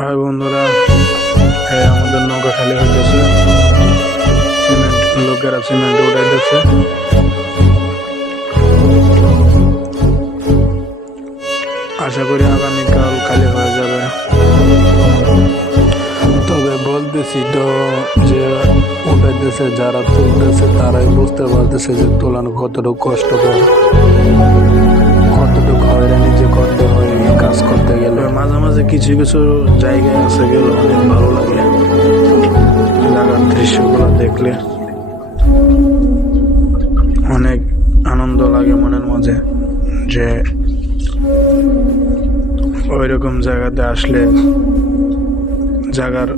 High বন্ধুরা, আমাদের নৌকা খালি হইতেছে। লোকেরা সিমেন্ট উঠাইতেছে। আশা করি আগামীকাল খালি হয়ে যাবে। তবে বলতেছি তো যে উঠাইতেছে, যারা তুলতেছে তারাই বুঝতে পারতেছে যে তোলানো কতটুকু কষ্টকর, কতটুকু হয়রানি যে করতে হয় কাজ করতে গেলে। মাঝে মাঝে কিছু কিছু জায়গায় আছে গেলে অনেক ভালো লাগে, জায়গার দৃশ্যগুলো দেখলে অনেক আনন্দ লাগে মনের মাঝে, যে ওইরকম জায়গাতে আসলে জায়গার